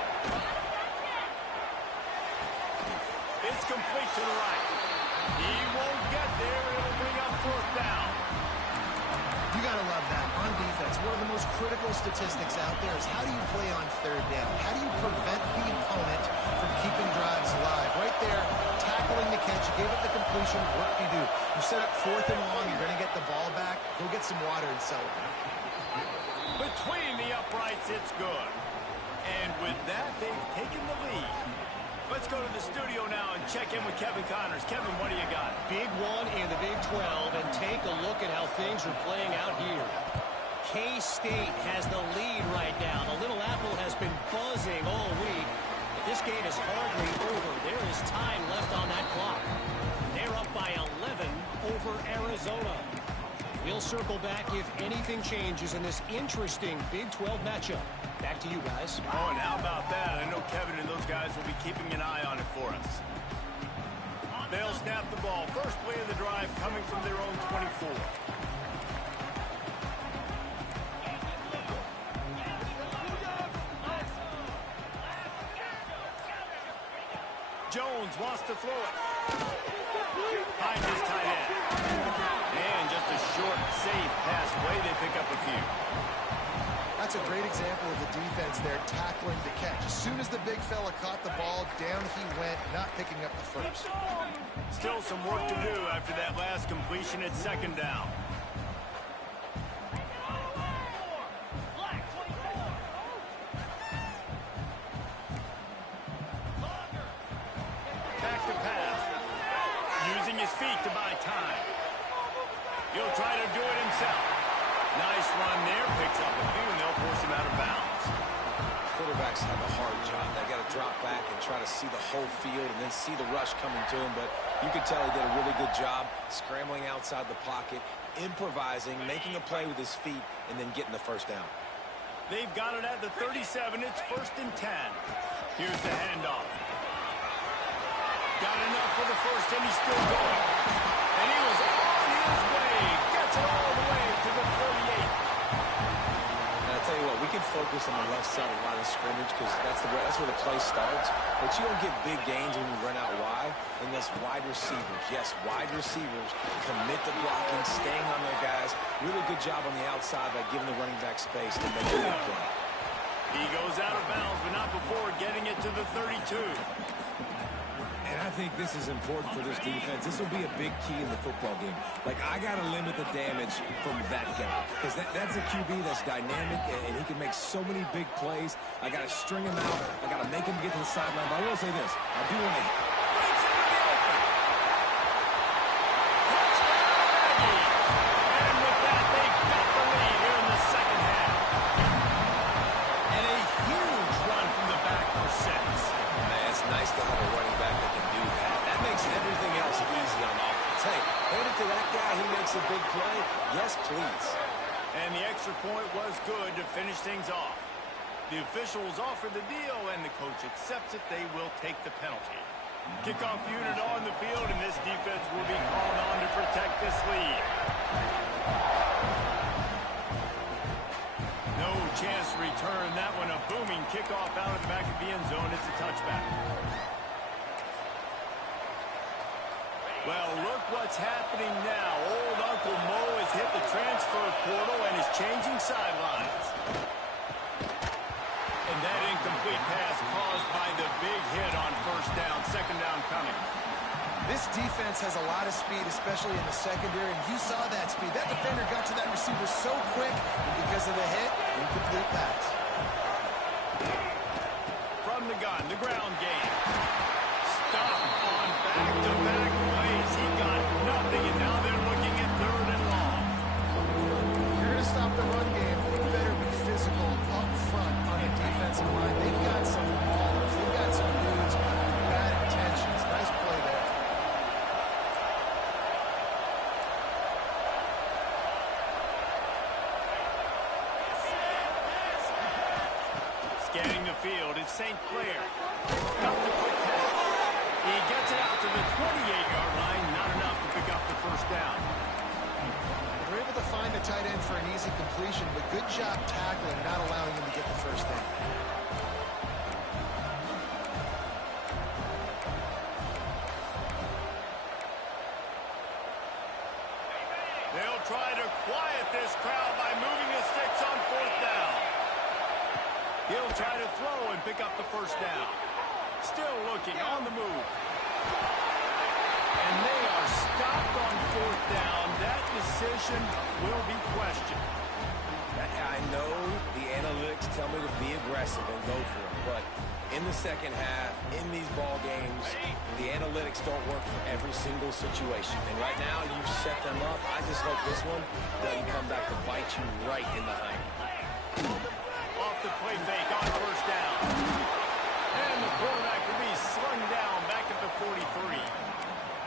It's complete to the right. He won't get there. It'll bring up fourth down. You got to love that. On defense, one of the most critical statistics out there is how do you play on third down? How do you prevent the opponent from keeping drives alive? Right there, tackling the catch. You gave up the completion. What do? You set up fourth and long. You're going to get the ball back. Go get some water and celebrate. Between the uprights, it's good. And with that, they've taken the lead. Let's go to the studio now and check in with Kevin Connors. Kevin, what do you got? Big one in the Big 12, and take a look at how things are playing out here. K-State has the lead right now. The Little Apple has been buzzing all week. But this game is hardly over. There is time left on that clock. They're up by 11 over Arizona. We'll circle back if anything changes in this interesting Big 12 matchup. Back to you guys. Oh, and how about that? I know Kevin and those guys will be keeping an eye on it for us. They'll snap the ball. First play of the drive coming from their own 24. Jones wants to throw it. Finds his tight end. And just a short, safe pass play. They pick up a few. That's a great example of the defense there tackling the catch. As soon as the big fella caught the ball, down he went, not picking up the first. Still some work to do after that last completion at second down. Back to pass. Using his feet to buy time. He'll try to do it himself. Nice run there. Picks up a few, and they'll force him out of bounds. Quarterbacks have a hard job. They got to drop back and try to see the whole field and then see the rush coming to him. But you can tell he did a really good job scrambling outside the pocket, improvising, making a play with his feet, and then getting the first down. They've got it at the 37. It's 1st and 10. Here's the handoff. Got enough for the first, and he's still going. And he was on his way. Gets it all the way to the 38. And I'll tell you what, we can focus on the left side of the line of scrimmage because that's where the play starts. But you don't get big gains when you run out wide unless wide receivers. Yes, wide receivers commit to blocking, staying on their guys. Really good job on the outside by giving the running back space to make a big play. He goes out of bounds, but not before getting it to the 32. And I think this is important for this defense. This will be a big key in the football game. Like, I got to limit the damage from that guy. Because that's a QB that's dynamic, and he can make so many big plays. I got to string him out. I got to make him get to the sideline. But I will say this. I do want to... Breaks into the open. Touchdown, Aggies. And with that, they've got the lead here in the second half. And a huge run from the back for 6. Man, it's nice to have a running back that can do that. That makes everything else easy on offense. Hey, hand it to that guy. He makes a big play. Yes, please. And the extra point was good to finish things off. The officials offer the deal, and the coach accepts it. They will take the penalty. Kickoff unit on the field, and this defense will be called on to protect this lead. No chance to return that one. A booming kickoff out of the back of the end zone. It's a touchback. Well, look what's happening now. Old Uncle Mo has hit the transfer portal and is changing sidelines. And that incomplete pass caused by the big hit on first down. Second down coming. This defense has a lot of speed, especially in the secondary, and you saw that speed. That defender got to that receiver so quick, and because of the hit, incomplete pass. From the gun, the ground game. Stop on back-to-back plays. He got nothing, and now they're looking at 3rd and long. You're going to stop the run game. You better be physical up front on the defensive line. They've got some ballers. They've got some dudes with bad intentions. Nice play there. Scanning the field, it's St. Clair. Got the quick pass. He gets it out to the 28-yard line. Not enough to pick up the first down. They're able to find the tight end for an easy completion, but good job tackling, not allowing him to get the first down. They'll try to quiet this crowd by moving the sticks on 4th down. He'll try to throw and pick up the first down. Still looking on the move. And they are stopped on 4th down. That decision will be questioned. That I know the analytics tell me to be aggressive and go for it, but in the second half, in these ball games, the analytics don't work for every single situation. And right now, you've set them up. I just hope this one doesn't come back to bite you right in the hiney. Off the play fake on first down. And the quarterback will be slung down back at the 43.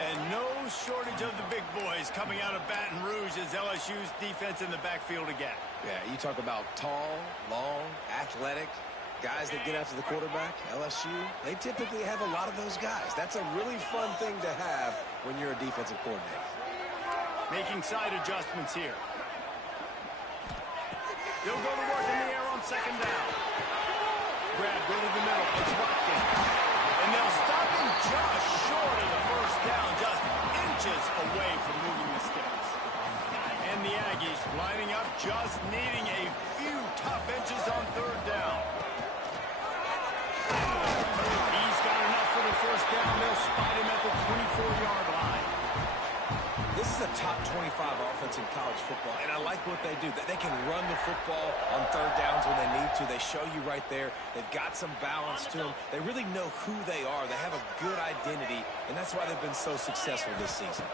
And no shortage of the big boys coming out of Baton Rouge as LSU's defense in the backfield again. Yeah, you talk about tall, long, athletic, guys that get after the quarterback. LSU, they typically have a lot of those guys. That's a really fun thing to have when you're a defensive coordinator. Making side adjustments here. They'll go to work in the air on second down. Grab, go to the middle. It's Watkins. And they'll stop him just short of the first down, just inches away from moving the sticks. And the Aggies lining up, just needing a few tough inches on third down. He's got enough for the first down. They'll spot him at the 24-yard line. This is a top 25 offense in college football, and I like what they do. They can run the football on third downs when they need to. They show you right there. They've got some balance to them. They really know who they are. They have a good identity, and that's why they've been so successful this season.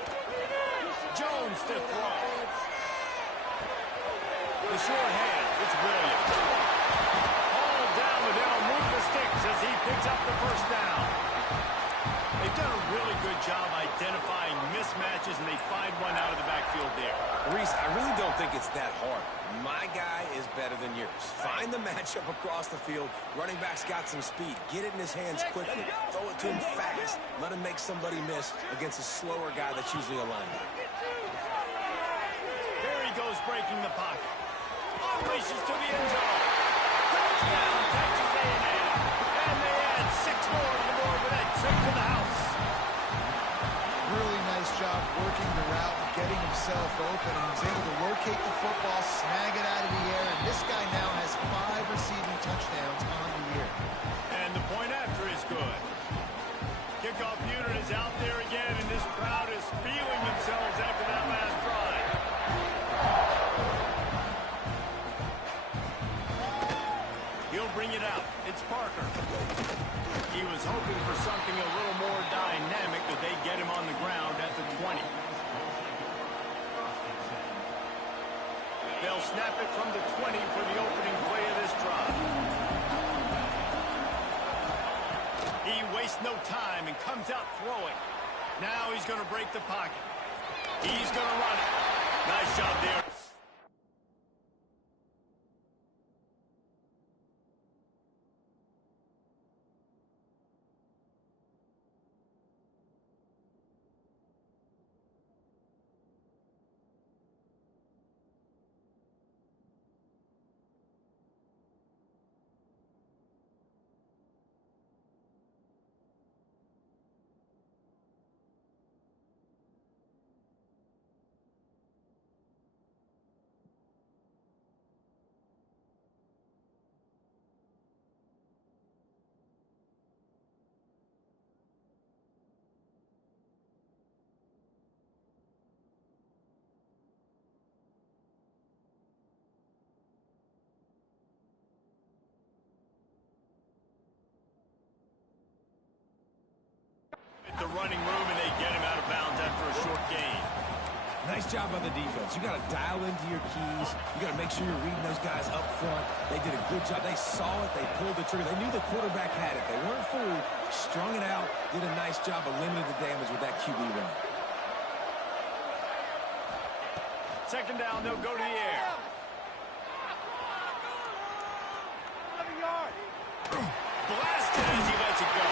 Jones to throw. The short hand. It's Williams. All down, but they'll move the sticks as he picks up the first down. They've done a really good job identifying mismatches, and they find one out of the backfield there. Reese, I really don't think it's that hard. My guy is better than yours. Find the matchup across the field. Running back's got some speed. Get it in his hands quickly. Throw it to him fast. Let him make somebody miss against a slower guy that's usually a linebacker. There he goes, breaking the pocket. Unleashes to the end zone. Touchdown, Texas A&M. And they add 6 more to the board with that trip to the house. Really nice job working the route and getting himself open. And he's able to locate the football, snag it out of the air, and this guy now has 5 receiving touchdowns on the year. And the point after is good. Kickoff unit is out there again, and this crowd is feeling themselves after that last drive. He'll bring it out. It's Parker. He was hoping for something a little more dynamic, but they get him on the ground at the 20. They'll snap it from the 20 for the opening play of this drive. He wastes no time and comes out throwing. Now he's going to break the pocket. He's going to run it. Nice job there. The running room, and they get him out of bounds after a short gain. Nice job by the defense. You got to dial into your keys. You got to make sure you're reading those guys up front. They did a good job. They saw it. They pulled the trigger. They knew the quarterback had it. They weren't fooled. Strung it out. Did a nice job of limiting the damage with that QB run. Second down, they'll go to the air. Blasted as he lets it go.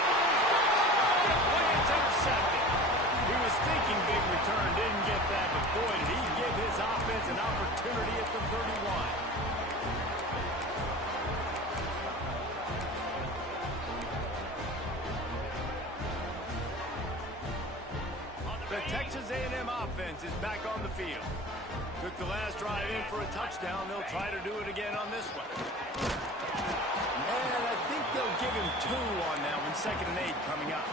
Intercepted. He was thinking big return, didn't get that, but boy, did he give his offense an opportunity at the 31. The Texas A&M offense is back on the field. Took the last drive in for a touchdown. They'll try to do it again on this one. And I think they'll give him 2 on that one. 2nd and 8 coming up.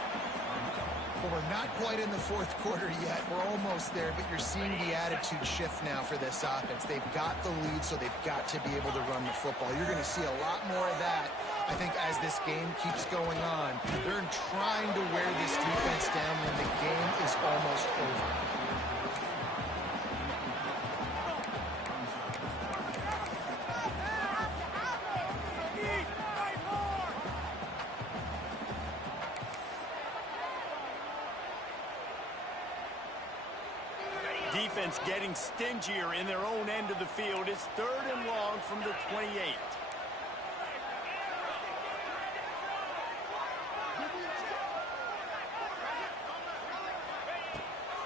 Well, we're not quite in the fourth quarter yet. We're almost there, but you're seeing the attitude shift now for this offense. They've got the lead, so they've got to be able to run the football. You're going to see a lot more of that, I think, as this game keeps going on. They're trying to wear this defense down when the game is almost over. Defense getting stingier in their own end of the field. It's 3rd and long from the 28.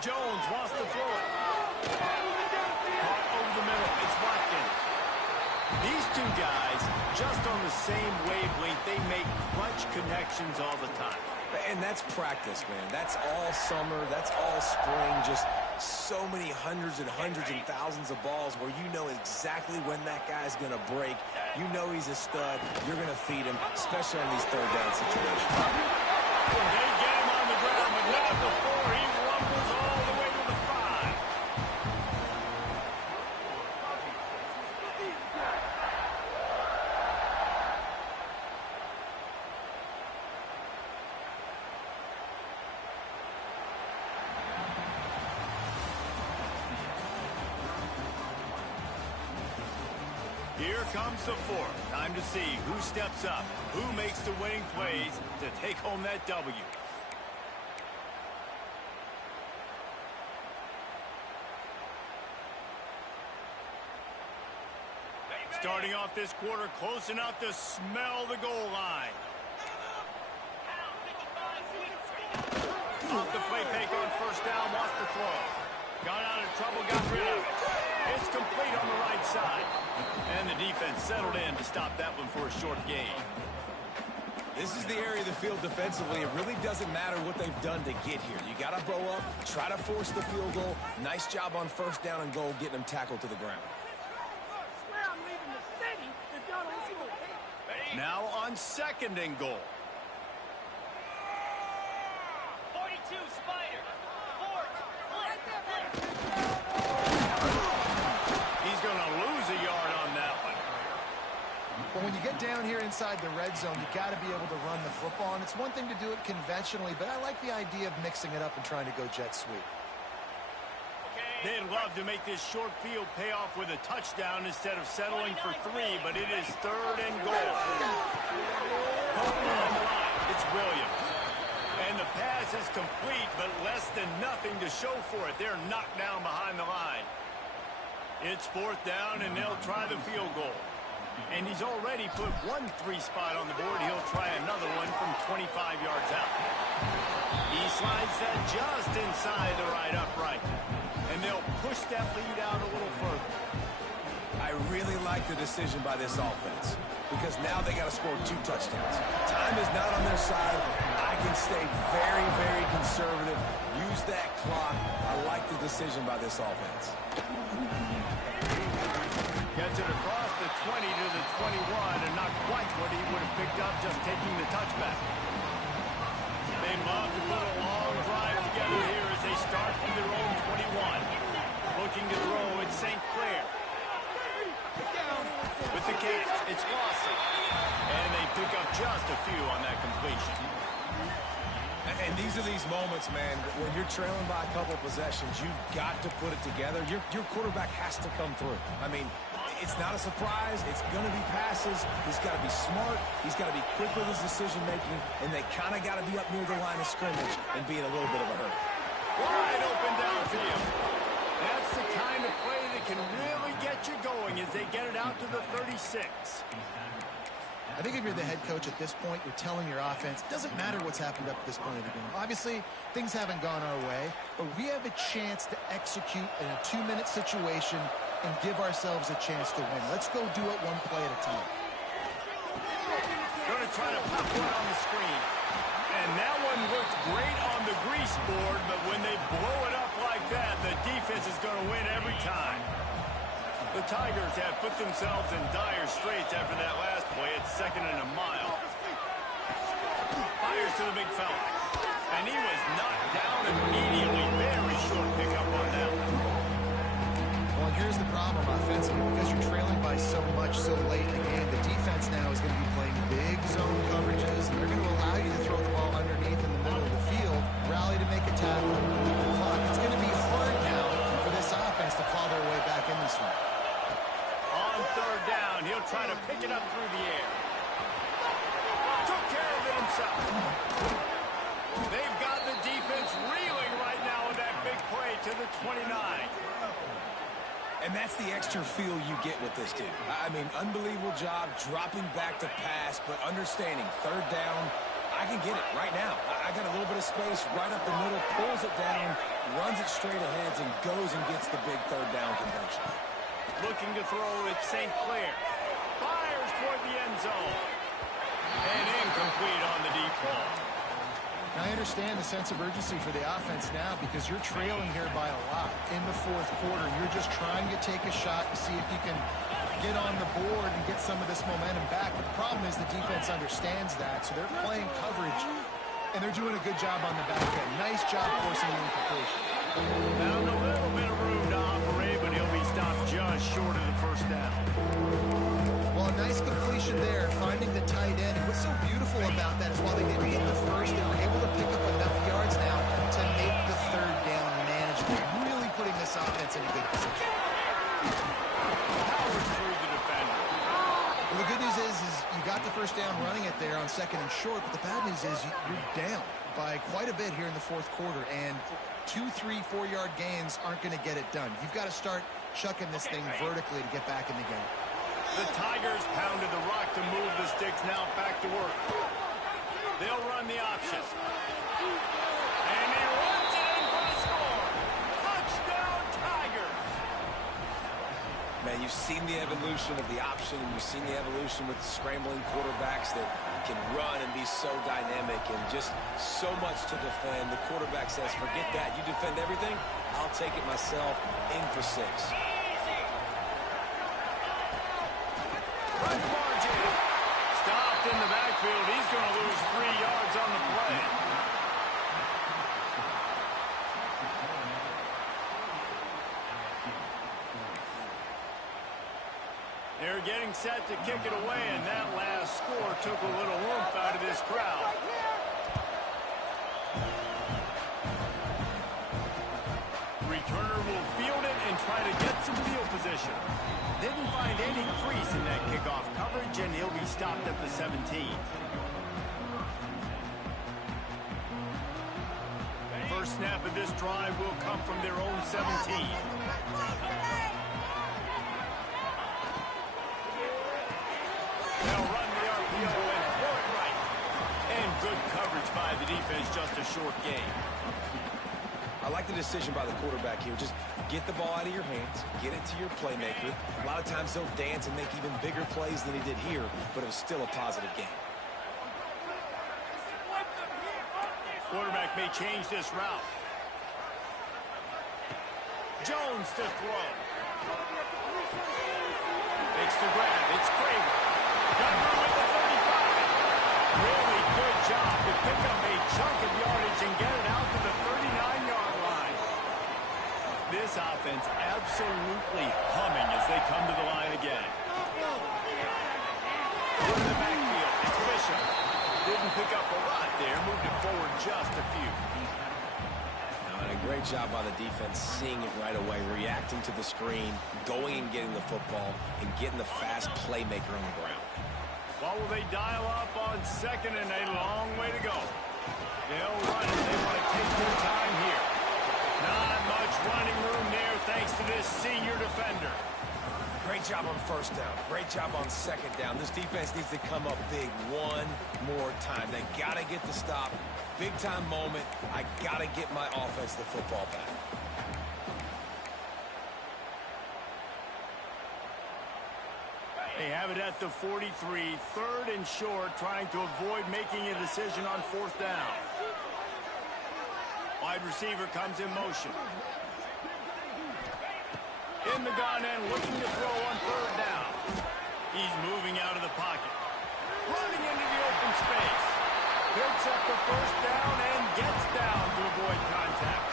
Jones wants to throw it. Caught over the middle. It's Watkins. These two guys, just on the same wavelength, they make clutch connections all the time. And that's practice, man. That's all summer. That's all spring. Just so many hundreds and thousands of balls where you know exactly when that guy's going to break. You know he's a stud. You're going to feed him, especially on these 3rd down situations. They get him on the ground, but not before he rumbles all the way to the 5. Here comes the 4th. Time to see who steps up, who makes the winning plays to take home that W. Starting off this quarter close enough to smell the goal line. Off the play fake on 1st down, wants to throw. Got out of trouble, got rid of it. It's complete on the right side. And the defense settled in to stop that one for a short gain. This is the area of the field defensively. It really doesn't matter what they've done to get here. You got to bow up, try to force the field goal. Nice job on 1st down and goal, getting them tackled to the ground. Now on 2nd and goal. 42, Spider. He's going to lose a yard on that one. But when you get down here inside the red zone, you got to be able to run the football. And it's one thing to do it conventionally, but I like the idea of mixing it up and trying to go jet sweep. They'd love to make this short field pay off with a touchdown instead of settling for 3, but it is 3rd and goal. On the line, it's Williams. And the pass is complete, but less than nothing to show for it. They're knocked down behind the line. It's 4th down, and they'll try the field goal. And he's already put 1 3 spot on the board. He'll try another one from 25 yards out. He slides that just inside the right upright. And they'll push that lead out a little further. I really like the decision by this offense because now they got to score 2 touchdowns. Time is not on their side. I can stay very, very conservative. Use that clock. I like the decision by this offense. Gets it across the 20 to the 21, and not quite what he would have picked up just taking the touchback. They'd love to put a long drive together here as they start from their own 21. Looking to throw, it's St. Clair. With the catch, it's Lawson. And they pick up just a few on that completion. And these are these moments, man, when you're trailing by a couple of possessions, you've got to put it together. Your quarterback has to come through. I mean, it's not a surprise. It's going to be passes. He's got to be smart. He's got to be quick with his decision-making, and they kind of got to be up near the line of scrimmage and be in a little bit of a hurry. Wide open downfield. That's the kind of play that can really get you going as they get it out to the 36. I think if you're the head coach at this point, you're telling your offense, it doesn't matter what's happened up to this point of the game. Obviously, things haven't gone our way, but we have a chance to execute in a 2-minute situation and give ourselves a chance to win. Let's go do it 1 play at a time. Going to try to pop one on the screen. And that one looked great on the grease board, but when they blow it up like that, the defense is going to win every time. The Tigers have put themselves in dire straits after that last play. It's 2nd and a mile. Fires to the big fella. And he was knocked down immediately. Very short pickup on that one. Well, here's the problem offensively. Because you're trailing by so much so late in the game, the defense now is going to be playing big zone coverages, and they're going to allow you to throw the ball underneath in the middle of the field, rally to make a tackle, and bleed the clock. It's going to be hard now for this offense to claw their way back in this one. On third down, he'll try to pick it up through the air. Took care of it himself. They've got the defense reeling right now with that big play to the 29. And that's the extra feel you get with this dude. I mean, unbelievable job dropping back to pass, but understanding third down, I can get it right now. I got a little bit of space right up the middle, pulls it down, runs it straight ahead, and goes and gets the big third down conversion. Looking to throw at St. Clair. Fires toward the end zone. And incomplete on the deep ball. I understand the sense of urgency for the offense now because you're trailing here by a lot in the fourth quarter. You're just trying to take a shot to see if you can get on the board and get some of this momentum back. But the problem is the defense understands that, so they're playing coverage, and they're doing a good job on the back end. Nice job forcing the incompletion. Found a little bit of room to operate, but he'll be stopped just short of the first down. Well, a nice completion there, finding the tight end. And what's so beautiful about that is while they didn't get the first, they were able to pick up enough yards now to make the third down manageable. Really putting this offense in a good position. Powers through the defender. Well, the good news is you got the first down running it there on second and short, but the bad news is you're down by quite a bit here in the fourth quarter, and 2, 3, 4-yard gains aren't going to get it done. You've got to start chucking this thing vertically to get back in the game. The Tigers pounded the rock to move the sticks, now back to work. They'll run the option. And he runs it in for the score. Touchdown, Tigers. Man, you've seen the evolution of the option, and you've seen the evolution with scrambling quarterbacks that can run and be so dynamic and just so much to defend. The quarterback says, forget that. You defend everything, I'll take it myself. In for 6. Right margin. Stopped in the backfield. He's going to lose 3 yards on the play. They're getting set to kick it away, and that last score took a little warmth out of this crowd. Returner will field it and try to get some field position. Didn't find any crease in that kickoff coverage, and he'll be stopped at the 17. First snap of this drive will come from their own 17. They'll run the RPO and throw it right. And good coverage by the defense, just a short game. I like the decision by the quarterback here. Just get the ball out of your hands, get it to your playmaker. A lot of times they'll dance and make even bigger plays than he did here, but it was still a positive game. Quarterback may change this route. Jones to throw. Makes the grab. It's Craver. Got room at the 35. Really good job to pick up a chunk of yardage and get it out to the 39-yard line. This offense absolutely humming as they come to the line again. Into the backfield. It's Bishop. Didn't pick up a lot there. Moved it forward just a few. And a great job by the defense seeing it right away, reacting to the screen, going and getting the football, and getting the fast playmaker on the ground. What will they dial up on second and a long way to go? They'll run it. They want to take their time here. Not much running room there thanks to this senior defender. Great job on first down. Great job on second down. This defense needs to come up big one more time. They got to get the stop. Big-time moment. I got to get my offense the football back. They have it at the 43, third and short, trying to avoid making a decision on fourth down. Wide receiver comes in motion. In the gun and looking to throw on third down. He's moving out of the pocket. Running into the open space. Picks up the first down and gets down to avoid contact.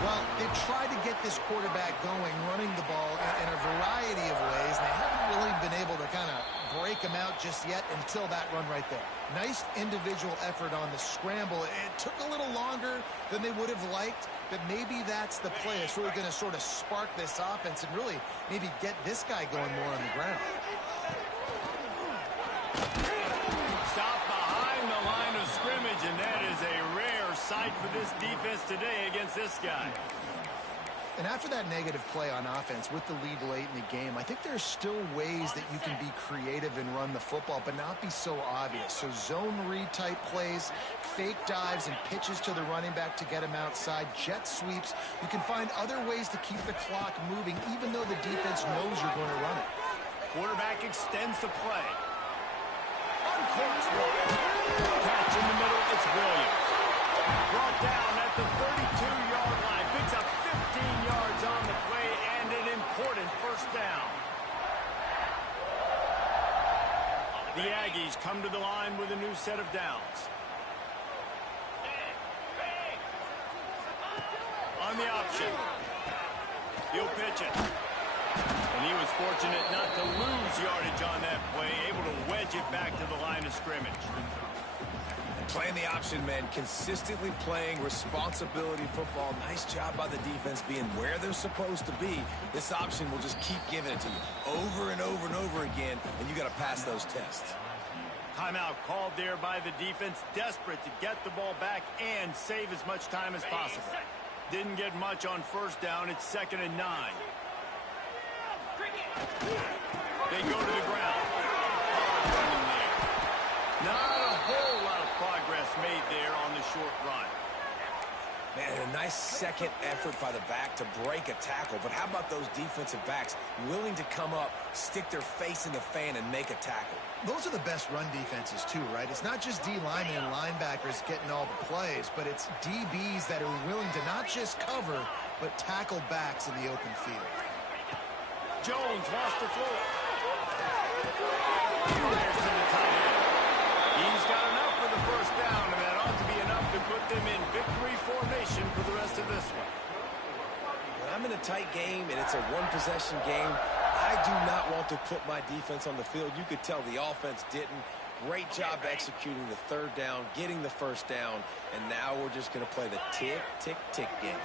Well, they've tried to get this quarterback going, running the ball in a variety of ways, and they haven't really been able to kind of break him out just yet until that run right there. Nice individual effort on the scramble. It took a little longer than they would have liked, but maybe that's the play. It's really going to sort of spark this offense and really maybe get this guy going more on the ground. Stop behind the line of scrimmage, and that is a rare sight for this defense today against this guy. And after that negative play on offense with the lead late in the game, I think there's still ways that you can be creative and run the football, but not be so obvious. So zone read type plays, fake dives and pitches to the running back to get him outside, jet sweeps. You can find other ways to keep the clock moving, even though the defense knows you're going to run it. Quarterback extends the play. On course, catch in the middle, it's Williams. Brought down at the 32-yard line. Picks up 15 yards on the play and an important first down. The Aggies come to the line with a new set of downs. On the option. He'll pitch it. And he was fortunate not to lose yardage on that play, able to wedge it back to the line of scrimmage. Playing the option, man, consistently playing responsibility football. Nice job by the defense being where they're supposed to be. This option will just keep giving it to you over and over and over again, and you got to pass those tests. Timeout called there by the defense, desperate to get the ball back and save as much time as possible. Didn't get much on first down. It's 2nd and 9. They go to the ground. Hard running there. Not a whole lot of progress made there on the short run. Man, a nice second effort by the back to break a tackle. But how about those defensive backs willing to come up, stick their face in the fan, and make a tackle? Those are the best run defenses too, right? It's not just D linemen and linebackers getting all the plays, but it's DBs that are willing to not just cover, but tackle backs in the open field. Jones wants to throw it. Fires to the tight end. He's got enough for the first down, and that ought to be enough to put them in victory formation for the rest of this one. When I'm in a tight game and it's a one-possession game, I do not want to put my defense on the field. You could tell the offense didn't. Great job executing the third down, getting the first down, and now we're just going to play the tick, tick, tick game.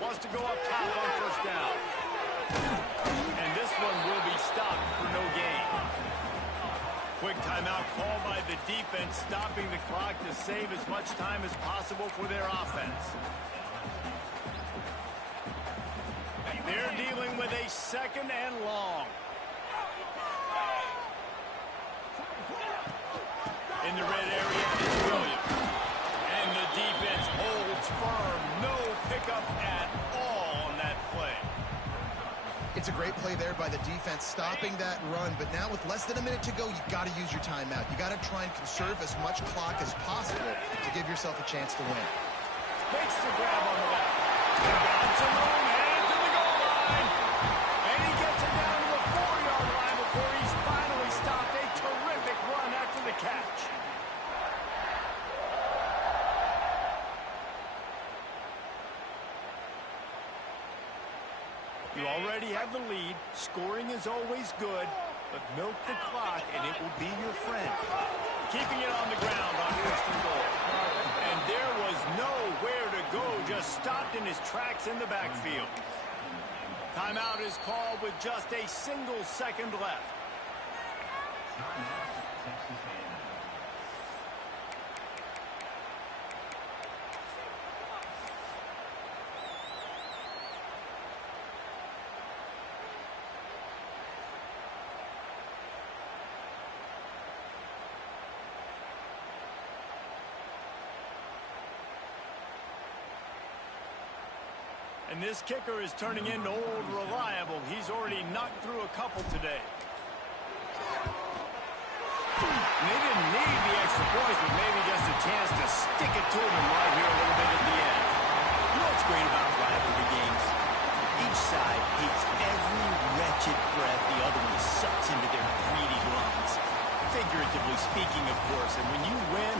Wants to go up top on first down. And this one will be stopped for no gain. Quick timeout called by the defense, stopping the clock to save as much time as possible for their offense. They're dealing with a 2nd and long. In the red area is Williams. And the defense holds firm. No pickup at all on that play. It's a great play there by the defense, stopping that run. But now with less than a minute to go, you got to use your timeout. You got to try and conserve as much clock as possible to give yourself a chance to win. Makes the grab on the left. Got some room, headed to the goal line. And he gets it down to the 4-yard line before he's finally stopped. A terrific run after the catch. You already have the lead. Scoring is always good, but milk the clock and it will be your friend. Keeping it on the ground on first and goal. And there was nowhere to go, just stopped in his tracks in the backfield. Timeout is called with just a single second left. And this kicker is turning into old reliable. He's already knocked through a couple today. And they didn't need the extra points, but maybe just a chance to stick it to them right here a little bit at the end. You know what's great about rivalry games? Each side hates every wretched breath the other one sucks into their greedy lungs. Figuratively speaking, of course, and when you win,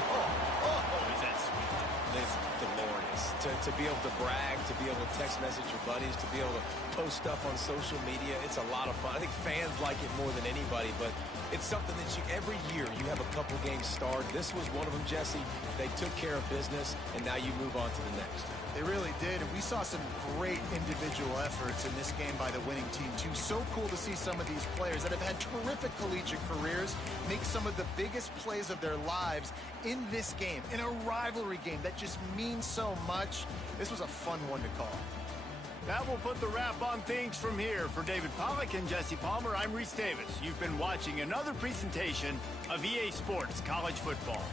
is that sweet. It's glorious. To be able to brag, to be able to text message your buddies, to be able to post stuff on social media, it's a lot of fun. I think fans like it more than anybody, but it's something that every year you have a couple games starred. This was one of them, Jesse. They took care of business, and now you move on to the next. They really did, and we saw some great individual efforts in this game by the winning team, too. So cool to see some of these players that have had terrific collegiate careers make some of the biggest plays of their lives in this game, in a rivalry game that just means so much. This was a fun one to call. That will put the wrap on things from here. For David Pollack and Jesse Palmer, I'm Reese Davis. You've been watching another presentation of EA Sports College Football.